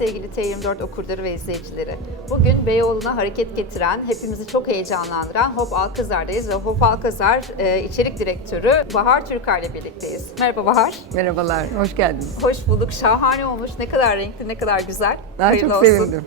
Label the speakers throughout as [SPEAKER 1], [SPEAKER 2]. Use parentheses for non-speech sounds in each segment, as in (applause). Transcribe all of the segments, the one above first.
[SPEAKER 1] sevgili T24 okurları ve izleyicileri. Bugün Beyoğlu'na hareket getiren, hepimizi çok heyecanlandıran Hop Alkazar'dayız ve Hop Alkazar e, içerik direktörü Bahar Türkay ile birlikteyiz. Merhaba Bahar.
[SPEAKER 2] Merhabalar, hoş geldiniz.
[SPEAKER 1] Hoş bulduk. Şahane olmuş. Ne kadar renkli, ne kadar güzel.
[SPEAKER 2] Daha
[SPEAKER 1] Hayırlı
[SPEAKER 2] çok
[SPEAKER 1] olsun.
[SPEAKER 2] sevindim.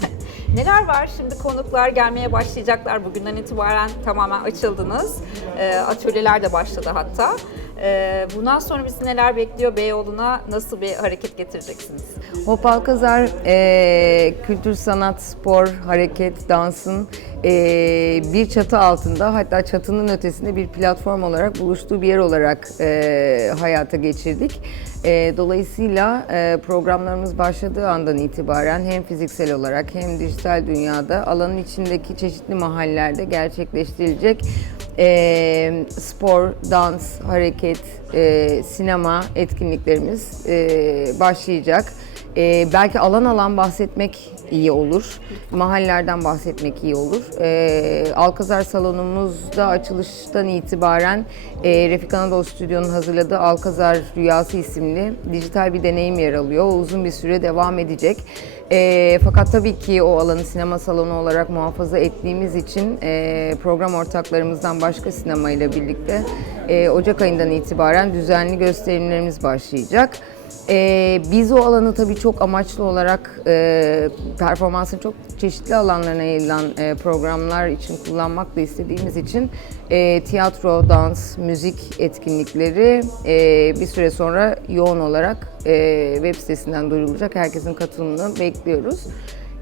[SPEAKER 2] (laughs)
[SPEAKER 1] Neler var? Şimdi konuklar gelmeye başlayacaklar. Bugünden itibaren tamamen açıldınız. E, atölyeler de başladı hatta. E, bundan sonra bizi neler bekliyor? Beyoğlu'na nasıl bir hareket getireceksiniz?
[SPEAKER 2] Hop Alkazar e, kültür, sanat, spor, hareket, dansın e, bir çatı altında hatta çatının ötesinde bir platform olarak buluştuğu bir yer olarak e, hayata geçirdik. E, dolayısıyla e, programlarımız başladığı andan itibaren hem fiziksel olarak hem dijital dünyada alanın içindeki çeşitli mahallelerde gerçekleştirilecek e, spor, dans, hareket, e, sinema etkinliklerimiz e, başlayacak. E, belki alan alan bahsetmek iyi olur. Mahallelerden bahsetmek iyi olur. E, Alkazar salonumuzda açılıştan itibaren e, Refik Anadolu Stüdyo'nun hazırladığı Alkazar Rüyası isimli dijital bir deneyim yer alıyor. Uzun bir süre devam edecek. E, fakat tabii ki o alanı sinema salonu olarak muhafaza ettiğimiz için e, program ortaklarımızdan başka sinema ile birlikte e, Ocak ayından itibaren düzenli gösterimlerimiz başlayacak. E, biz o alanı tabii çok amaçlı olarak e, performansın çok çeşitli alanlarına yayılan e, programlar için kullanmak da istediğimiz için e, tiyatro, dans, müzik etkinlikleri e, bir süre sonra yoğun olarak e, web sitesinden duyurulacak. Herkesin katılımını bekliyoruz.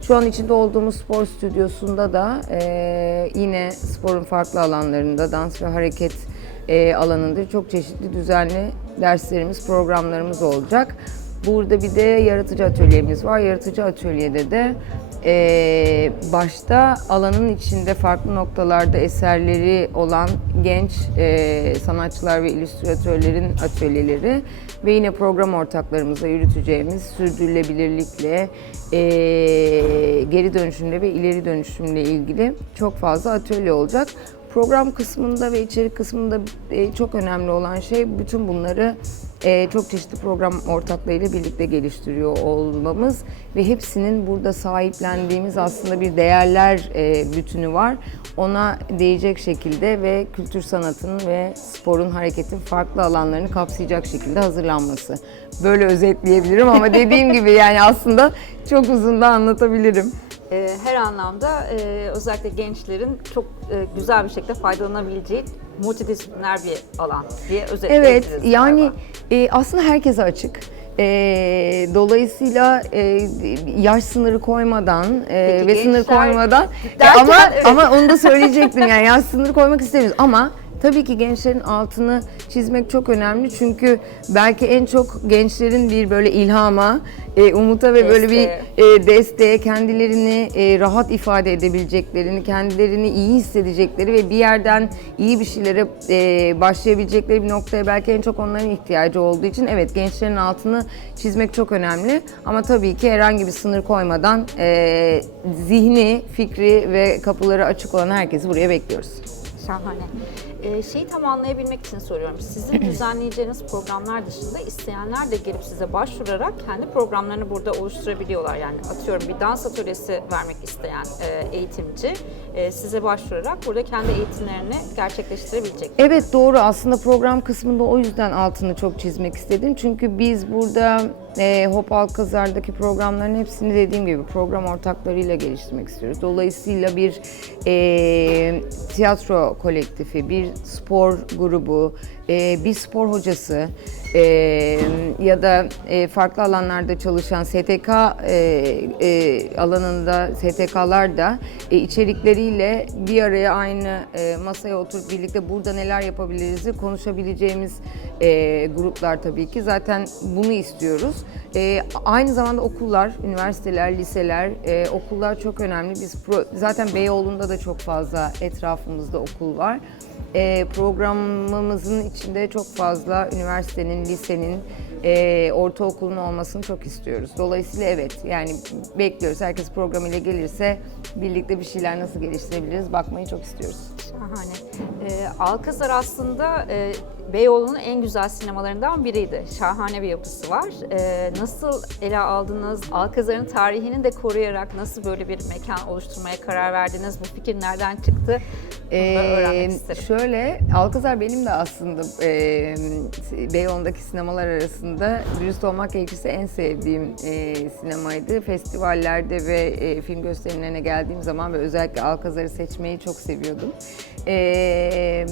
[SPEAKER 2] Şu an içinde olduğumuz spor stüdyosunda da e, yine sporun farklı alanlarında dans ve hareket e, alanında çok çeşitli düzenli derslerimiz, programlarımız olacak. Burada bir de yaratıcı atölyemiz var. Yaratıcı atölyede de e, başta alanın içinde farklı noktalarda eserleri olan genç e, sanatçılar ve illüstratörlerin atölyeleri ve yine program ortaklarımızla yürüteceğimiz sürdürülebilirlikle, e, geri dönüşümle ve ileri dönüşümle ilgili çok fazla atölye olacak. Program kısmında ve içerik kısmında e, çok önemli olan şey bütün bunları e, çok çeşitli program ortaklarıyla birlikte geliştiriyor olmamız ve hepsinin burada sahiplendiğimiz aslında bir değerler e, bütünü var. Ona değecek şekilde ve kültür sanatının ve sporun, hareketin farklı alanlarını kapsayacak şekilde hazırlanması. Böyle özetleyebilirim ama dediğim gibi yani aslında çok uzun da anlatabilirim.
[SPEAKER 1] E, her anlamda e, özellikle gençlerin çok e, güzel bir şekilde faydalanabileceği multidisipliner bir alan diye özetleyebiliriz.
[SPEAKER 2] Evet, yani
[SPEAKER 1] galiba.
[SPEAKER 2] e, aslında herkese açık. E, dolayısıyla e, yaş sınırı koymadan e,
[SPEAKER 1] Peki
[SPEAKER 2] ve sınır
[SPEAKER 1] gençler
[SPEAKER 2] koymadan
[SPEAKER 1] derken,
[SPEAKER 2] ama (laughs)
[SPEAKER 1] evet.
[SPEAKER 2] ama onu da söyleyecektim yani yaş sınırı koymak istemiyoruz ama tabii ki gençlerin altını çizmek çok önemli çünkü belki en çok gençlerin bir böyle ilhama, e, umuta ve böyle bir e, desteğe, kendilerini e, rahat ifade edebileceklerini, kendilerini iyi hissedecekleri ve bir yerden iyi bir şeylere e, başlayabilecekleri bir noktaya belki en çok onların ihtiyacı olduğu için evet gençlerin altını çizmek çok önemli. Ama tabii ki herhangi bir sınır koymadan e, zihni, fikri ve kapıları açık olan herkesi buraya bekliyoruz.
[SPEAKER 1] Şahane. Ee, şeyi tam anlayabilmek için soruyorum. Sizin (clears throat) düzenleyeceğiniz programlar dışında isteyenler de gelip size başvurarak kendi programlarını burada oluşturabiliyorlar. Yani atıyorum bir dans atölyesi vermek isteyen e, eğitimci e, size başvurarak burada kendi eğitimlerini gerçekleştirebilecek.
[SPEAKER 2] Evet doğru aslında program kısmında o yüzden altını çok çizmek istedim. Çünkü biz burada e, Hop Alkazar'daki programların hepsini dediğim gibi program ortaklarıyla geliştirmek istiyoruz. Dolayısıyla bir e, tiyatro kolektifi, bir spor grubu, e, bir spor hocası e, ya da e, farklı alanlarda çalışan STK e, e, alanında STK'lar da e, içerikleriyle bir araya aynı e, masaya oturup birlikte burada neler yapabiliriz konuşabileceğimiz e, gruplar tabii ki. Zaten bunu istiyoruz. E, aynı zamanda okullar, üniversiteler, liseler, e, okullar çok önemli. Biz pro- zaten Beyoğlu'nda da çok fazla etrafımızda okul var. E, programımızın içinde çok fazla üniversitenin, lisenin, e, ortaokulun olmasını çok istiyoruz. Dolayısıyla evet yani bekliyoruz. Herkes programıyla gelirse birlikte bir şeyler nasıl geliştirebiliriz bakmayı çok istiyoruz.
[SPEAKER 1] Şahane. Ee, Alkazar aslında e, Beyoğlu'nun en güzel sinemalarından biriydi. Şahane bir yapısı var. Ee, nasıl ele aldınız? Alkazar'ın tarihini de koruyarak nasıl böyle bir mekan oluşturmaya karar verdiniz? Bu fikir nereden çıktı?
[SPEAKER 2] Ee, şöyle, Alkazar benim de aslında e, Beyoğlu'ndaki sinemalar arasında dürüst olmak gerekirse en sevdiğim e, sinemaydı. Festivallerde ve e, film gösterimlerine geldiğim zaman ve özellikle Alkazar'ı seçmeyi çok seviyordum. E,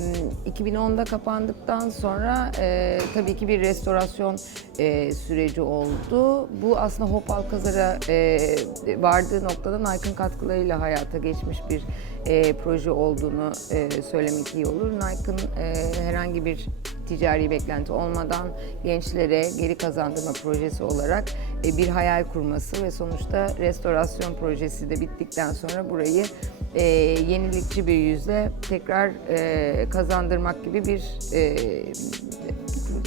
[SPEAKER 2] 2010'da kapandıktan sonra e, tabii ki bir restorasyon e, süreci oldu. Bu aslında Hop Alkazar'a e, vardığı noktada Nike'ın katkılarıyla hayata geçmiş bir e, proje olduğunu e, söylemek iyi olur. Nike'ın e, herhangi bir ticari beklenti olmadan gençlere geri kazandırma projesi olarak e, bir hayal kurması ve sonuçta restorasyon projesi de bittikten sonra burayı e, yenilikçi bir yüzle tekrar e, kazandırmak gibi bir e,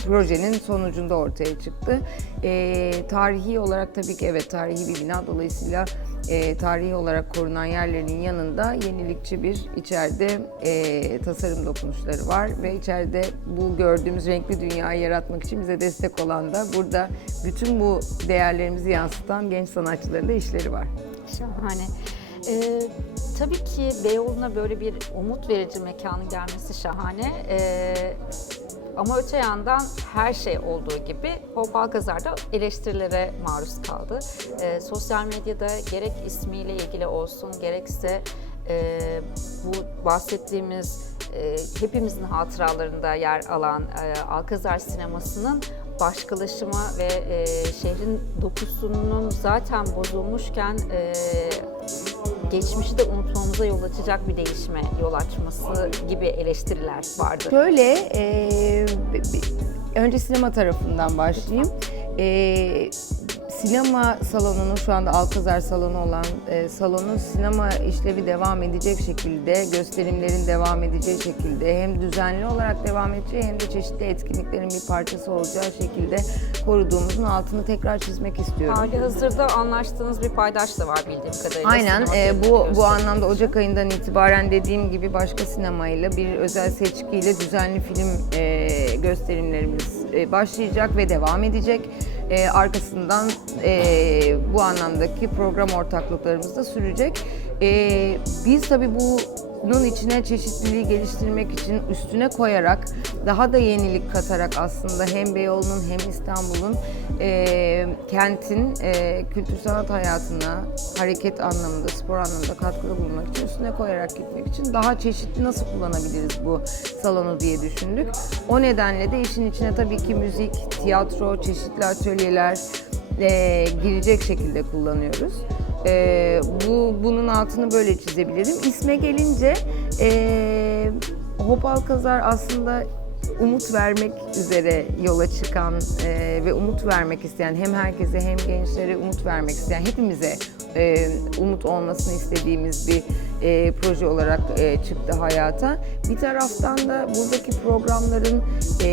[SPEAKER 2] projenin sonucunda ortaya çıktı. E, tarihi olarak tabii ki evet tarihi bir bina dolayısıyla e, tarihi olarak korunan yerlerinin yanında yenilikçi bir içeride e, tasarım dokunuşları var ve içeride bu gördüğümüz renkli dünyayı yaratmak için bize destek olan da burada bütün bu değerlerimizi yansıtan genç sanatçıların da işleri var.
[SPEAKER 1] Şahane. Ee, tabii ki Beyoğlu'na böyle bir umut verici mekanın gelmesi şahane. Ee, ama öte yandan her şey olduğu gibi o Balgazar'da eleştirilere maruz kaldı. Ee, sosyal medyada gerek ismiyle ilgili olsun gerekse e, bu bahsettiğimiz e, hepimizin hatıralarında yer alan e, Alkazar sinemasının başkalaşımı ve e, şehrin dokusunun zaten bozulmuşken e, geçmişi de unutmamıza yol açacak bir değişime yol açması gibi eleştiriler vardı.
[SPEAKER 2] Şöyle, e, önce sinema tarafından başlayayım. E, sinema salonunun şu anda Alkazar salonu olan e, salonun sinema işlevi devam edecek şekilde, gösterimlerin devam edeceği şekilde hem düzenli olarak devam edeceği hem de çeşitli etkinliklerin bir parçası olacağı şekilde koruduğumuzun altını tekrar çizmek istiyorum.
[SPEAKER 1] Hali hazırda anlaştığınız bir paydaş da var bildiğim kadarıyla.
[SPEAKER 2] Aynen e, bu bu anlamda Ocak ayından itibaren dediğim gibi başka sinemayla bir özel seçkiyle düzenli film e, gösterimlerimiz e, başlayacak ve devam edecek. E, arkasından e, bu anlamdaki program ortaklıklarımız da sürecek. E, biz tabii bunun içine çeşitliliği geliştirmek için üstüne koyarak daha da yenilik katarak aslında hem Beyoğlu'nun hem İstanbul'un e, kentin e, kültür sanat hayatına hareket anlamında, spor anlamında katkıda bulunmak için üstüne koyarak gitmek için daha çeşitli nasıl kullanabiliriz bu salonu diye düşündük. O nedenle de işin içine tabii ki müzik, tiyatro, çeşitli atölyeler e, girecek şekilde kullanıyoruz. E, bu bunun altını böyle çizebilirim. İsme gelince e, Hop Alkazar aslında umut vermek üzere yola çıkan e, ve umut vermek isteyen hem herkese hem gençlere umut vermek isteyen hepimize e, umut olmasını istediğimiz bir e, proje olarak e, çıktı hayata. Bir taraftan da buradaki programların e,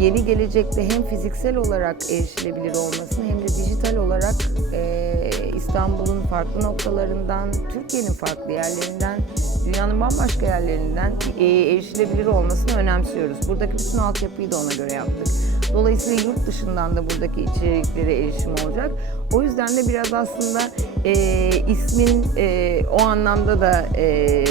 [SPEAKER 2] yeni gelecekte hem fiziksel olarak erişilebilir olmasını hem de dijital olarak e, İstanbul'un farklı noktalarından, Türkiye'nin farklı yerlerinden, dünyanın bambaşka yerlerinden e, erişilebilir olmasını önemsiyoruz. Buradaki bütün altyapıyı da ona göre yaptık. Dolayısıyla yurt dışından da buradaki içeriklere erişim olacak. O yüzden de biraz aslında e, ismin e, o anlamda da e,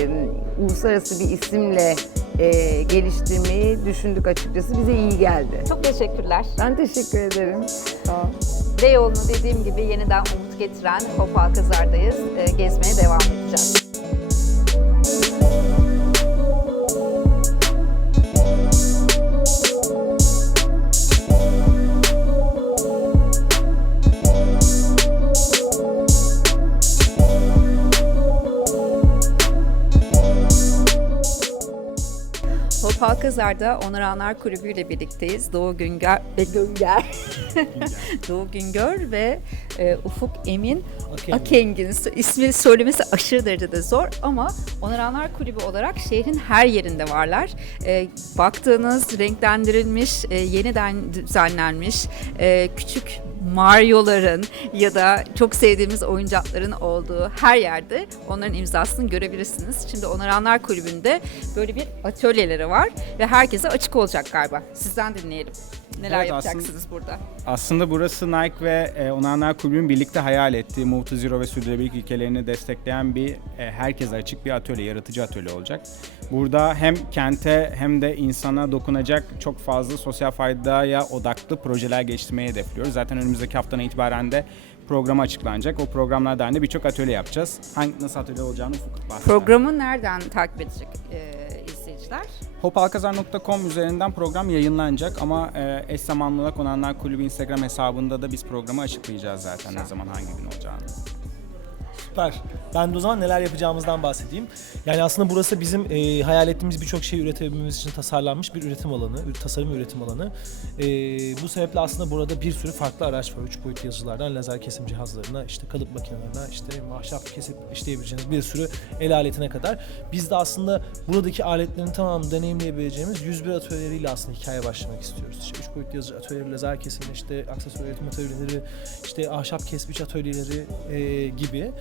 [SPEAKER 2] uluslararası bir isimle e, geliştirmeyi düşündük açıkçası. Bize iyi geldi.
[SPEAKER 1] Çok teşekkürler.
[SPEAKER 2] Ben teşekkür ederim. Sağ ol.
[SPEAKER 1] Beyoğlu'nu dediğim gibi yeniden umut getiren Hop Alkazar'dayız. Ee, gezmeye devam edeceğiz. Hop Alkazar'da Onur Anar Kulübü ile birlikteyiz. Doğu Güngör ve Günger. Doğu Güngör ve e, Ufuk Emin
[SPEAKER 3] Akengin.
[SPEAKER 1] Akengin ismi söylemesi aşırı derecede zor ama Onur Anar Kulübü olarak şehrin her yerinde varlar. E, baktığınız renklendirilmiş, e, yeniden düzenlenmiş, e, küçük Mario'ların ya da çok sevdiğimiz oyuncakların olduğu her yerde onların imzasını görebilirsiniz. Şimdi Onaranlar Kulübü'nde böyle bir atölyeleri var ve herkese açık olacak galiba. Sizden dinleyelim. Neler
[SPEAKER 3] Evet,
[SPEAKER 1] yapacaksınız burada?
[SPEAKER 3] Aslında burası Nike ve e, Onanlar Kulübü'nün birlikte hayal ettiği Move to Zero ve sürdürülebilirlik ilkelerini destekleyen bir e, herkese açık bir atölye, yaratıcı atölye olacak. Burada hem kente hem de insana dokunacak çok fazla sosyal faydaya odaklı projeler geliştirmeyi hedefliyoruz. Zaten önümüzdeki haftadan itibaren de programı açıklanacak. O programlardan da birçok atölye yapacağız. Hangi nasıl atölye olacağını Ufuk bahseder.
[SPEAKER 1] Programı nereden takip edecek e, izleyiciler?
[SPEAKER 3] Hopalkazar.com üzerinden program yayınlanacak ama e, eş zamanlı olarak Onanlar Kulübü Instagram hesabında da biz programı açıklayacağız zaten ne zaman hangi gün olacağını.
[SPEAKER 4] Süper. Ben de o zaman neler yapacağımızdan bahsedeyim. Yani aslında burası bizim e, hayal ettiğimiz birçok şeyi üretebilmemiz için tasarlanmış bir üretim alanı, tasarım üretim alanı. E, bu sebeple aslında burada bir sürü farklı araç var. Üç boyutlu yazıcılardan lazer kesim cihazlarına, işte kalıp makinelerine, işte ahşap kesip işleyebileceğiniz bir sürü el aletine kadar. Biz de aslında buradaki aletlerin tamamını deneyimleyebileceğimiz 101 atölyeleriyle aslında hikaye başlamak istiyoruz. İşte üç boyutlu yazıcı atölyeleri, lazer kesim, işte aksesuar üretim atölyeleri, işte ahşap kesmiş atölyeleri e, gibi.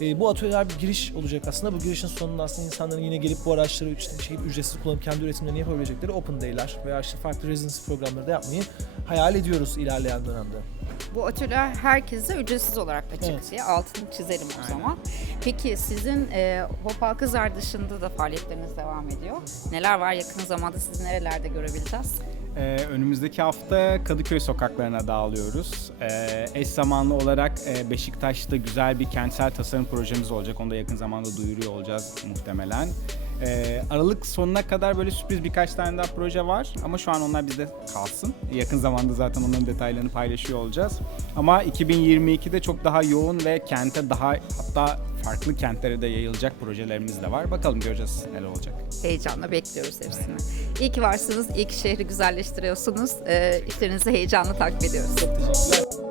[SPEAKER 4] E, bu atölyeler bir giriş olacak aslında. Bu girişin sonunda aslında insanların yine gelip bu araçları işte şekilde ücretsiz kullanıp kendi üretimlerini yapabilecekleri open day'ler veya işte farklı residency programları da yapmayı hayal ediyoruz ilerleyen dönemde.
[SPEAKER 1] Bu atölyeler herkese ücretsiz olarak açık
[SPEAKER 4] Evet.
[SPEAKER 1] diye altını çizelim o zaman. Peki sizin e, Hop Alkızar dışında da faaliyetleriniz devam ediyor. Neler var yakın zamanda sizi nerelerde görebileceğiz?
[SPEAKER 3] Ee, önümüzdeki hafta Kadıköy sokaklarına dağılıyoruz. Ee, eş zamanlı olarak e, Beşiktaş'ta güzel bir kentsel tasarım projemiz olacak. Onu da yakın zamanda duyuruyor olacağız muhtemelen. Ee, Aralık sonuna kadar böyle sürpriz birkaç tane daha proje var ama şu an onlar bizde kalsın. Yakın zamanda zaten onların detaylarını paylaşıyor olacağız. Ama 2022'de çok daha yoğun ve kente daha hatta farklı kentlere de yayılacak projelerimiz de var. Bakalım göreceğiz neler olacak.
[SPEAKER 1] Heyecanla bekliyoruz hepsini. İyi ki varsınız, iyi ki şehri güzelleştiriyorsunuz. E, işlerinizi heyecanla takip ediyoruz.
[SPEAKER 4] Teşekkürler.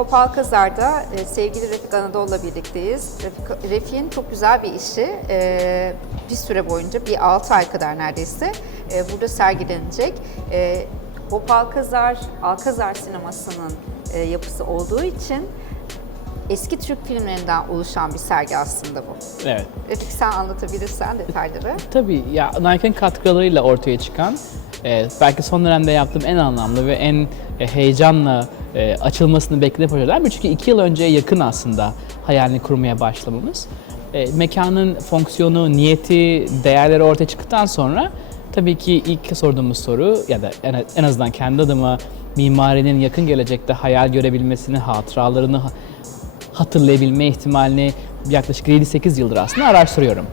[SPEAKER 1] Hop Alkazar'da e, sevgili Refik Anadolu'la birlikteyiz. Refik, Refik'in çok güzel bir işi e, bir süre boyunca bir 6 ay kadar neredeyse e, burada sergilenecek. E, Hop Alkazar, Alkazar sinemasının e, yapısı olduğu için eski Türk filmlerinden oluşan bir sergi aslında bu.
[SPEAKER 5] Evet.
[SPEAKER 1] Refik sen anlatabilirsen detayları. (laughs)
[SPEAKER 5] Tabii ya Nike'ın katkılarıyla ortaya çıkan e, belki son dönemde yaptığım en anlamlı ve en e, heyecanla e, açılmasını beklediğim projeler. Çünkü iki yıl önceye yakın aslında hayalini kurmaya başlamamız. E, mekanın fonksiyonu, niyeti, değerleri ortaya çıktıktan sonra tabii ki ilk sorduğumuz soru ya da en, en azından kendi adıma mimarinin yakın gelecekte hayal görebilmesini, hatıralarını ha- hatırlayabilme ihtimalini yaklaşık 7-8 yıldır aslında araştırıyorum.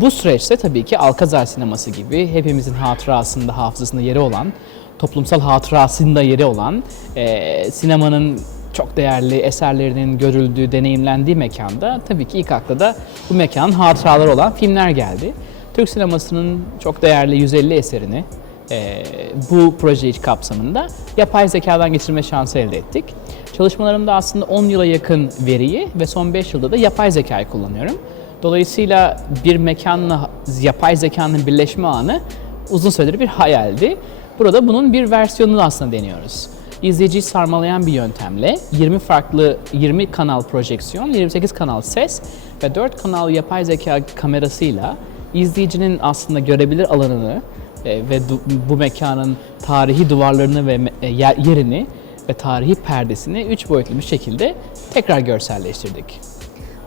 [SPEAKER 5] Bu süreçte tabii ki Alkazar sineması gibi hepimizin hatırasında, hafızasında yeri olan, toplumsal hatırasında yeri olan, eee, sinemanın çok değerli eserlerinin görüldüğü, deneyimlendiği mekanda tabii ki ilk akla da bu mekanın hatıraları olan filmler geldi. Türk sinemasının çok değerli 150 eserini eee, bu proje iç kapsamında yapay zekadan geçirme şansı elde ettik. Çalışmalarımda aslında 10 yıla yakın veriyi ve son 5 yılda da yapay zekayı kullanıyorum. Dolayısıyla bir mekanla yapay zekanın birleşme anı uzun süredir bir hayaldi. Burada bunun bir versiyonunu aslında deniyoruz. İzleyiciyi sarmalayan bir yöntemle 20 farklı 20 kanal projeksiyon, 28 kanal ses ve 4 kanal yapay zeka kamerasıyla izleyicinin aslında görebilir alanını e, ve bu mekanın tarihi duvarlarını ve e, yer- yerini ve tarihi perdesini üç boyutlu bir şekilde tekrar görselleştirdik.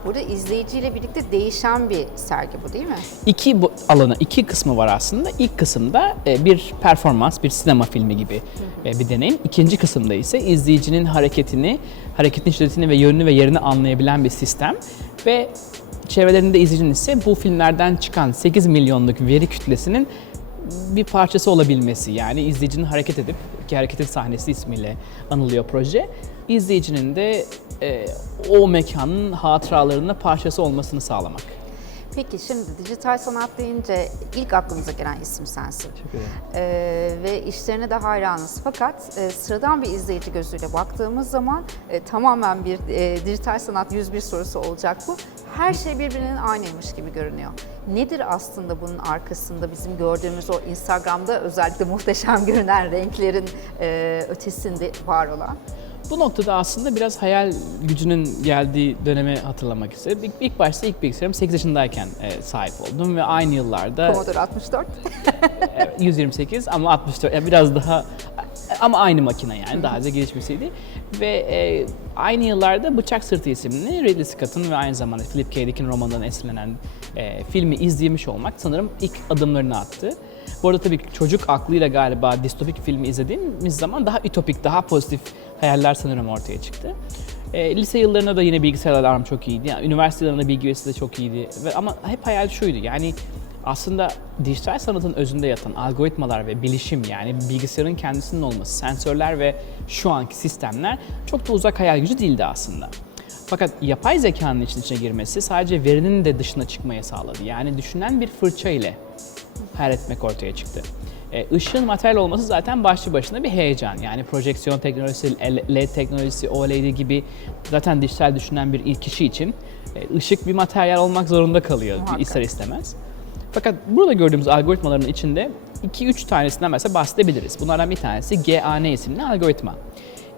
[SPEAKER 1] Burada izleyiciyle birlikte değişen bir sergi bu değil mi?
[SPEAKER 5] İki bu alanı, iki kısmı var aslında. İlk kısımda e, bir performans, bir sinema filmi gibi e, bir deneyim. İkinci kısımda ise izleyicinin hareketini, hareketin şiddetini ve yönünü ve yerini anlayabilen bir sistem. Ve çevrelerinde izleyicinin ise bu filmlerden çıkan 8 milyonluk veri kütlesinin bir parçası olabilmesi. Yani izleyicinin hareket edip, ki hareketin sahnesi ismiyle anılıyor proje. İzleyicinin de e, o mekanın hatıralarında parçası olmasını sağlamak.
[SPEAKER 1] Peki şimdi dijital sanat deyince ilk aklımıza gelen isim sensin. Ee, ve işlerine de hayranız. Fakat e, sıradan bir izleyici gözüyle baktığımız zaman e, tamamen bir e, dijital sanat 101 sorusu olacak bu. Her şey birbirinin aynıymış gibi görünüyor. Nedir aslında bunun arkasında bizim gördüğümüz o Instagram'da özellikle muhteşem görünen renklerin e, ötesinde var olan?
[SPEAKER 5] Bu noktada aslında biraz hayal gücünün geldiği dönemi hatırlamak isterim. İlk, ilk başta ilk bilgisayarım 8 yaşındayken e, sahip oldum ve aynı yıllarda
[SPEAKER 1] Commodore 64. (laughs)
[SPEAKER 5] Evet, 128 ama 64 yani biraz daha ama aynı makine yani daha da gelişmesiydi. Ve e, aynı yıllarda Bıçak Sırtı isimli Ridley Scott'ın ve aynı zamanda Philip K. Dick'in romanından esinlenen e, filmi izlemiş olmak sanırım ilk adımlarını attı. Bu arada tabii çocuk aklıyla galiba distopik filmi izlediğimiz zaman daha ütopik, daha pozitif hayaller sanırım ortaya çıktı. E, lise yıllarında da yine bilgisayarla aram çok iyiydi. Yani üniversite yıllarında bilgi de çok iyiydi. Ve, ama hep hayal şuydu yani aslında dijital sanatın özünde yatan algoritmalar ve bilişim yani bilgisayarın kendisinin olması, sensörler ve şu anki sistemler çok da uzak hayal gücü değildi aslında. Fakat yapay zekanın için içine girmesi sadece verinin de dışına çıkmaya sağladı. Yani düşünen bir fırça ile hayal etmek ortaya çıktı. E, ışığın materyal olması zaten başlı başına bir heyecan. Yani projeksiyon teknolojisi, LED teknolojisi, OLED gibi zaten dijital düşünen bir ilk kişi için e, ışık bir materyal olmak zorunda kalıyor
[SPEAKER 1] Muhakkak.
[SPEAKER 5] ister istemez. Fakat burada gördüğümüz algoritmaların içinde 2-3 tanesinden mesela bahsedebiliriz. Bunlardan bir tanesi GAN isimli algoritma.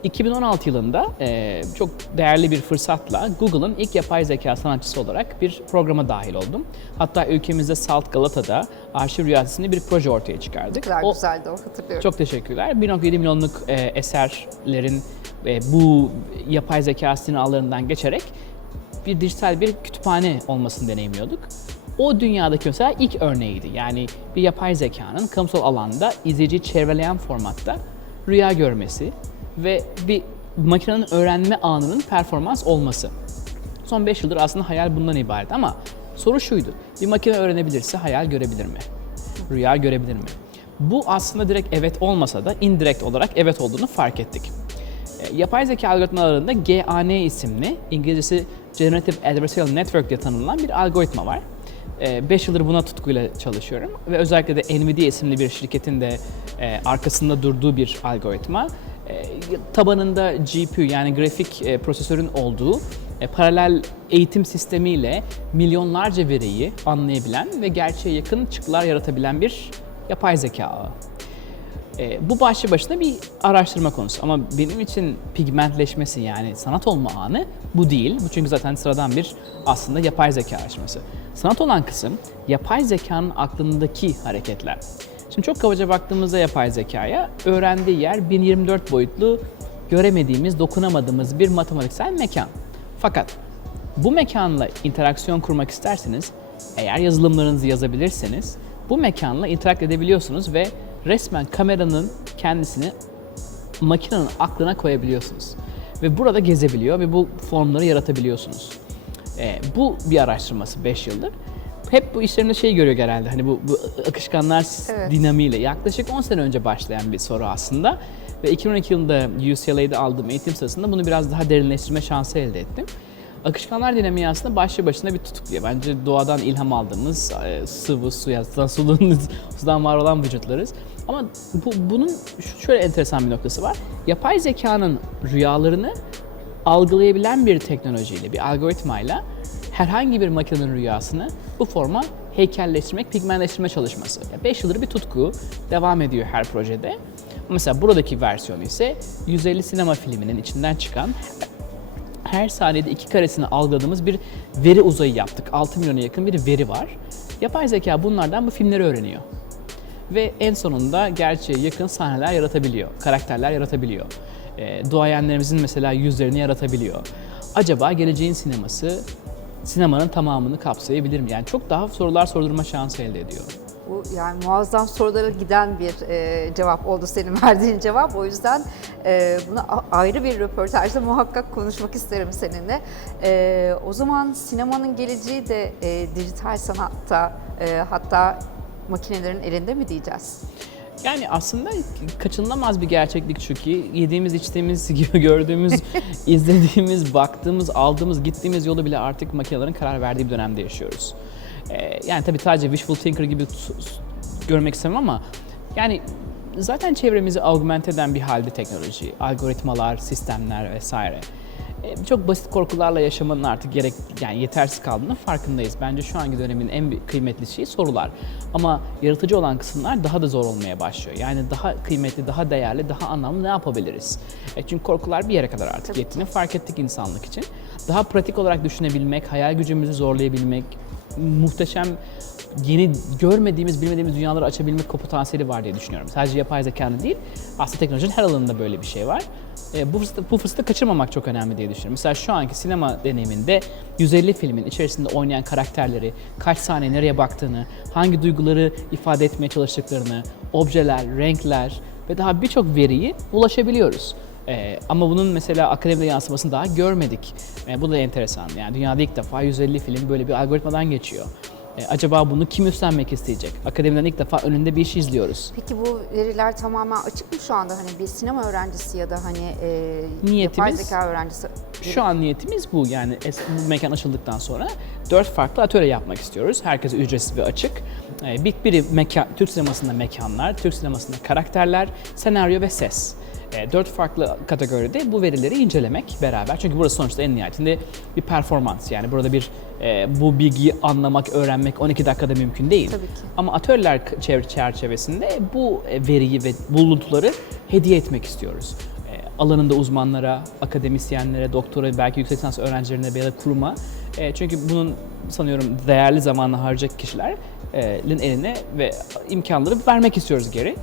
[SPEAKER 5] 2016 yılında e, çok değerli bir fırsatla Google'ın ilk yapay zeka sanatçısı olarak bir programa dahil oldum. Hatta ülkemizde Salt Galata'da Arşiv Rüyası isimli bir proje ortaya çıkardık.
[SPEAKER 1] Ne kadar
[SPEAKER 5] O-
[SPEAKER 1] güzeldi o hatırlıyorum.
[SPEAKER 5] çok teşekkürler. 1.7 milyonluk e, eserlerin e, bu yapay zeka sınavlarından geçerek bir dijital bir kütüphane olmasını deneyimliyorduk. O dünyadaki mesela ilk örneğiydi. Yani bir yapay zekanın kamusal alanda izleyiciyi çevreleyen formatta rüya görmesi ve bir makinenin öğrenme anının performans olması. Son 5 yıldır aslında hayal bundan ibaret ama soru şuydu. Bir makine öğrenebilirse hayal görebilir mi? Rüya görebilir mi? Bu aslında direkt evet olmasa da indirekt olarak evet olduğunu fark ettik. E, Yapay zeka algoritmalarında GAN isimli, İngilizcesi Generative Adversarial Network diye tanımlanan bir algoritma var. 5 yıldır buna tutkuyla çalışıyorum ve özellikle de Nvidia isimli bir şirketin de e, arkasında durduğu bir algoritma. E, tabanında GPU yani grafik e, prosesörün olduğu e, paralel eğitim sistemiyle milyonlarca veriyi anlayabilen ve gerçeğe yakın çıktılar yaratabilen bir yapay zeka ağı. Bu başlı başına bir araştırma konusu ama benim için pigmentleşmesi yani sanat olma anı bu değil. Bu çünkü zaten sıradan bir aslında yapay zeka araştırması. Sanat olan kısım yapay zekanın aklındaki hareketler. Şimdi çok kabaca baktığımızda yapay zekaya öğrendiği yer 1024 boyutlu göremediğimiz, dokunamadığımız bir matematiksel mekan. Fakat bu mekanla interaksiyon kurmak isterseniz, eğer yazılımlarınızı yazabilirseniz bu mekanla interak edebiliyorsunuz ve resmen kameranın kendisini makinenin aklına koyabiliyorsunuz. Ve burada gezebiliyor ve bu formları yaratabiliyorsunuz. Ee, bu bir araştırması 5 yıldır. Hep bu işlerimde şey görüyor genelde hani bu, bu akışkanlar
[SPEAKER 1] Evet.
[SPEAKER 5] dinamiğiyle yaklaşık 10 sene önce başlayan bir soru aslında. Ve 2012 yılında UCLA'de aldığım eğitim sırasında bunu biraz daha derinleştirme şansı elde ettim. Akışkanlar dinamiği aslında başlı başına bir tutukluyor. Bence doğadan ilham aldığımız e, sıvı, suya, sudan, (laughs) sudan var olan vücutlarız. Ama bu, bunun şöyle enteresan bir noktası var. Yapay zekanın rüyalarını algılayabilen bir teknolojiyle, bir algoritmayla herhangi bir makinenin rüyasını bu forma heykelleştirmek, pigmentleştirme çalışması. 5 yıldır bir tutku devam ediyor her projede. Mesela buradaki versiyonu ise 150 sinema filminin içinden çıkan her saniyede iki karesini algıladığımız bir veri uzayı yaptık. 6 milyona yakın bir veri var. Yapay zeka bunlardan bu filmleri öğreniyor. Ve en sonunda gerçeğe yakın sahneler yaratabiliyor, karakterler yaratabiliyor. E, duayenlerimizin mesela yüzlerini yaratabiliyor. Acaba geleceğin sineması sinemanın tamamını kapsayabilir mi? Yani çok daha sorular sordurma şansı elde ediyor.
[SPEAKER 1] Bu yani muazzam sorulara giden bir e, cevap oldu senin (laughs) verdiğin cevap. O yüzden e, bunu ayrı bir röportajda muhakkak konuşmak isterim seninle. E, o zaman sinemanın geleceği de e, dijital sanatta e, hatta makinelerin elinde mi diyeceğiz?
[SPEAKER 5] Yani aslında kaçınılamaz bir gerçeklik ki yediğimiz, içtiğimiz, (laughs) gördüğümüz, (laughs) izlediğimiz, baktığımız, aldığımız, gittiğimiz yolu bile artık makinelerin karar verdiği bir dönemde yaşıyoruz. E, yani tabii sadece wishful thinker gibi görmek istemem ama yani zaten çevremizi augment eden bir halde teknoloji, algoritmalar, sistemler vesaire. E, Çok basit korkularla yaşamanın artık gerek yani yetersiz kaldığının farkındayız. Bence şu anki dönemin en kıymetli şeyi sorular. Ama yaratıcı olan kısımlar daha da zor olmaya başlıyor. Yani daha kıymetli, daha değerli, daha anlamlı ne yapabiliriz? E, çünkü korkular bir yere kadar artık yettiğini fark ettik insanlık için. Daha pratik olarak düşünebilmek, hayal gücümüzü zorlayabilmek, muhteşem yeni görmediğimiz, bilmediğimiz dünyaları açabilmek potansiyeli var diye düşünüyorum. Sadece yapay zekanın değil, aslında teknolojinin her alanında böyle bir şey var. E, bu, fırsatı, bu fırsatı kaçırmamak çok önemli diye düşünüyorum. Mesela şu anki sinema deneyiminde 150 filmin içerisinde oynayan karakterleri, kaç saniye nereye baktığını, hangi duyguları ifade etmeye çalıştıklarını, objeler, renkler ve daha birçok veriyi ulaşabiliyoruz. Ee, ama bunun mesela akademide yansımasını daha görmedik. Ee, bu da enteresan. Yani dünyada ilk defa 150 film böyle bir algoritmadan geçiyor. Ee, acaba bunu kim üstlenmek isteyecek? Akademiden ilk defa önünde bir iş izliyoruz.
[SPEAKER 1] Peki bu veriler tamamen açık mı şu anda hani bir sinema öğrencisi ya da hani e, yapay
[SPEAKER 5] Niyetimiz-
[SPEAKER 1] zeka öğrencisi?
[SPEAKER 5] Şu an niyetimiz bu. Yani bu mekan açıldıktan sonra dört farklı atölye yapmak istiyoruz. Herkese ücretsiz ve açık. Ee, bir, biri mekan, Türk sinemasında mekanlar, Türk sinemasında karakterler, senaryo ve ses. Ee, Dört farklı kategoride bu verileri incelemek beraber. Çünkü burası sonuçta en nihayetinde bir performans. Yani burada bir e, bu bilgiyi anlamak, öğrenmek 12 dakikada mümkün değil.
[SPEAKER 1] Tabii ki.
[SPEAKER 5] Ama atölyeler çev- çerçevesinde bu e, veriyi ve buluntuları hediye etmek istiyoruz. E, Alanında uzmanlara, akademisyenlere, doktora, belki yüksek lisans öğrencilerine ya da kuruma. E, Çünkü bunun sanıyorum değerli zamanla harcayacak kişilerin eline ve imkanları vermek istiyoruz geri.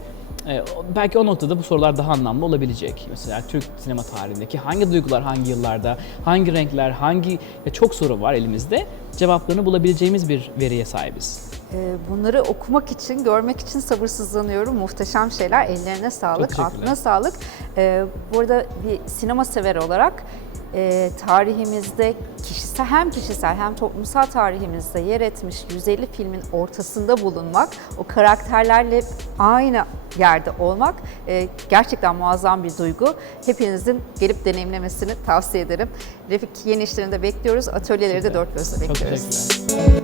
[SPEAKER 5] E, belki o noktada bu sorular daha anlamlı olabilecek. Mesela Türk sinema tarihindeki hangi duygular hangi yıllarda, hangi renkler, hangi ya çok soru var elimizde. Cevaplarını bulabileceğimiz bir veriye sahibiz.
[SPEAKER 1] E, bunları okumak için, görmek için sabırsızlanıyorum. Muhteşem şeyler. Ellerine sağlık, aklına sağlık. E, bu arada bir sinema sever olarak e, tarihimizde kişisel hem kişisel hem toplumsal tarihimizde yer etmiş 150 filmin ortasında bulunmak, o karakterlerle aynı yerde olmak e, gerçekten muazzam bir duygu. Hepinizin gelip deneyimlemesini tavsiye ederim. Refik yeni işlerini de bekliyoruz. Atölyeleri de dört gözle bekliyoruz.
[SPEAKER 5] Çok teşekkürler.